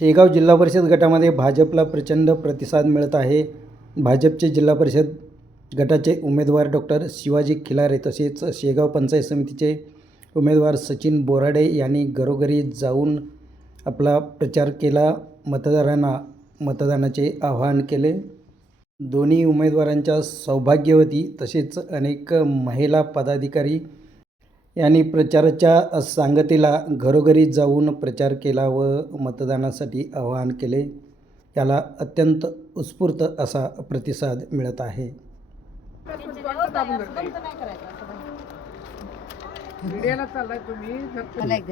शेगाव जिल्हा परिषद गटामध्ये भाजपला प्रचंड प्रतिसाद मिळत आहे. भाजपचे जिल्हा परिषद गटाचे उमेदवार डॉक्टर शिवाजी खिलारे तसेच शेगाव पंचायत समितीचे उमेदवार सचिन बोराडे यांनी घरोघरी जाऊन आपला प्रचार केला. मतदारांना मतदानाचे आवाहन केले. दोन्ही उमेदवारांच्या सौभाग्यवती तसेच अनेक महिला पदाधिकारी यांनी प्रचाराच्या सांगतेला घरोघरी जाऊन प्रचार केला व मतदानासाठी आवाहन केले. याला अत्यंत उत्स्फूर्त असा प्रतिसाद मिळत आहे. मीडियाला चाललाय तुम्ही. जर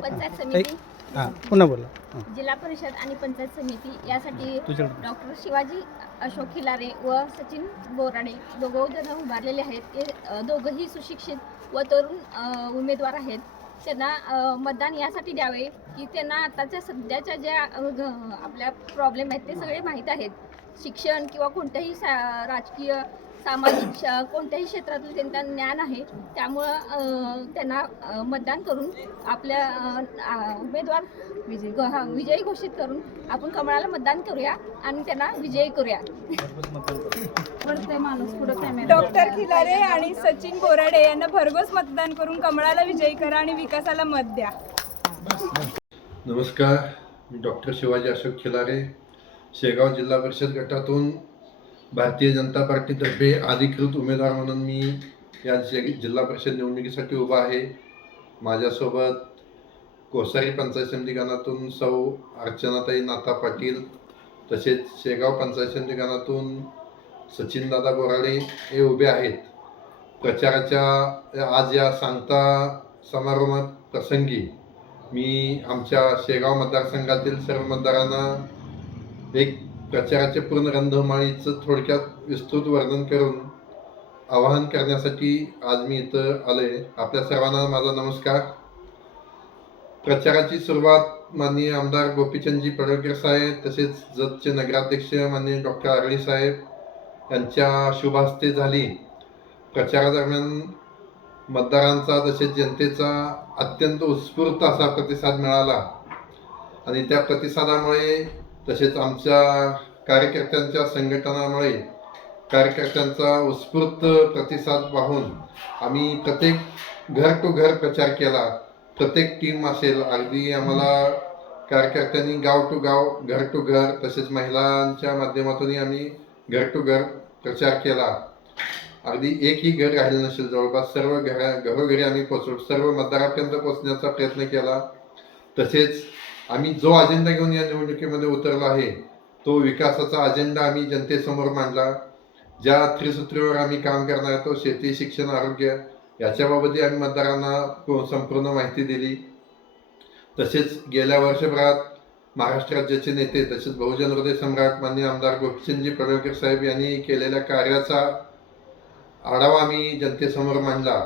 पंचायत समिती. हां पुन्हा बोला. हां. जिल्हा परिषद आणि पंचायत समिती यासाठी तुझ्याकडे. डॉक्टर शिवाजी अशोक खिलारे व सचिन बोराडे दोघं जण उभारलेले आहेत. ते अ, दोघंही सुशिक्षित व तरुण अ, उमेदवार आहेत. त्यांना अ, मतदान यासाठी द्यावे की त्यांना आताच्या सध्याच्या ज्या अ, ग- आपल्या प्रॉब्लेम आहेत ते सगळे माहीत आहेत. शिक्षण किंवा कोणत्याही सा राजकीय सामाजिक कोणत्याही क्षेत्रातलं त्यांना ज्ञान आहे त्यामुळं त्यांना मतदान करून आपल्या उमेदवार विजय हा, विजयी घोषित करून आपण कमळाला मतदान करूया आणि त्यांना विजयी करूया. डॉक्टर खिलारे आणि सचिन बोराडे यांना भरघोस मतदान करून कमळाला विजयी करा आणि विकासाला मत द्या. नमस्कार मी डॉक्टर शिवाजी अशोक खिलारे शेगाव जिल्हा परिषद गटातून भारतीय जनता पार्टीतर्फे अधिकृत उमेदवार म्हणून मी या शे जिल्हा परिषद निवडणुकीसाठी उभा आहे. माझ्यासोबत कोसारी पंचायत समिती गणातून सौ अर्चनाताई नाथा पाटील तसेच शेगाव पंचायत समिती गणातून सचिनदादा बोराडे हे उभे आहेत. प्रचाराच्या आज या सांगता समारंभात प्रसंगी मी आमच्या शेगाव मतदारसंघातील सर्व मतदारांना एक प्रचाराच्या पूर्ण रंधमाळीचं थोडक्यात विस्तृत वर्णन करून आवाहन करण्यासाठी आज मी इथं आलो आहे आपल्या सर्वांना माझा नमस्कार. प्रचाराची सुरुवात माननीय आमदार गोपीचंदजी पडळकर साहेब तसेच जतचे नगराध्यक्ष माननीय डॉक्टर आरळी साहेब यांच्या शुभास्ते झाली. प्रचारादरम्यान मतदारांचा तसेच जनतेचा अत्यंत उत्स्फूर्त असा प्रतिसाद मिळाला. आणि त्या प्रतिसादामुळे तसेच आमच्या कार्यकर्त्यांच्या संघटनामुळे कार्यकर्त्यांचा उत्स्फूर्त प्रतिसाद पाहून आम्ही प्रत्येक घर टू घर प्रचार केला. प्रत्येक टीम असेल अगदी आम्हाला कार्यकर्त्यांनी गाव टू गाव घर टू घर तसेच महिलांच्या माध्यमातूनही आम्ही घर टू घर प्रचार केला. अगदी एकही घर राहिलं नसेल जवळपास सर्व घरा घरोघरी आम्ही पोचलो सर्व मतदारापर्यंत पोचण्याचा प्रयत्न केला. तसेच आम्ही जो अजेंडा घेऊन या निवडणुकीमध्ये उतरलो आहे तो विकासाचा अजेंडा आम्ही जनतेसमोर मांडला. ज्या त्रिसूत्रीवर आम्ही काम करणार आहे तो शेती शिक्षण आरोग्य याच्याबाबतही आम्ही मतदारांना संपूर्ण माहिती दिली. तसेच गेल्या वर्षभरात महाराष्ट्र राज्याचे नेते तसेच बहुजन हृदय सम्राट मान्य आमदार गोपीचंदजी पडळकर साहेब यांनी केलेल्या कार्याचा आढावा आम्ही जनतेसमोर मांडला.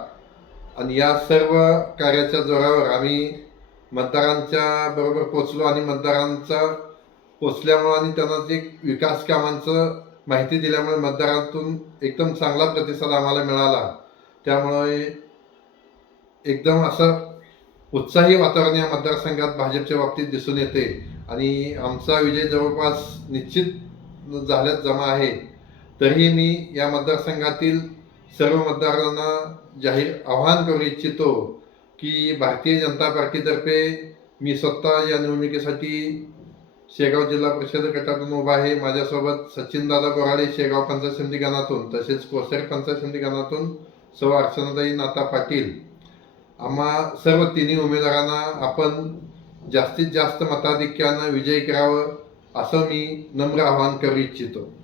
आणि या सर्व कार्याच्या जोरावर आम्ही मतदारांच्या बरोबर पोचलो आणि मतदारांचा पोचल्यामुळं आणि त्यांना जे विकास कामांचं माहिती दिल्यामुळे मतदारातून एकदम चांगला प्रतिसाद आम्हाला मिळाला. त्यामुळे एकदम असं उत्साही वातावरण या मतदारसंघात भाजपच्या बाबतीत दिसून येते आणि आमचा विजय जवळपास निश्चित झाल्यात जमा आहे. तरीही मी या मतदारसंघातील सर्व मतदारांना जाहीर आवाहन करू इच्छितो. की भारतीय जनता पार्टीतर्फे मी स्वतः या निवडणुकीसाठी शेगाव जिल्हा परिषद गटातून उभा आहे. माझ्यासोबत सचिनदादा बोराडे शेगाव पंचायत समिती गणातून तसेच कोसेर पंचायत समिती गणातून सौ अर्चनाताई नाता पाटील. आम्हा सर्व तिन्ही उमेदवारांना आपण जास्तीत जास्त मताधिक्यानं विजयी करावं असं मी नम्र आवाहन करू इच्छितो.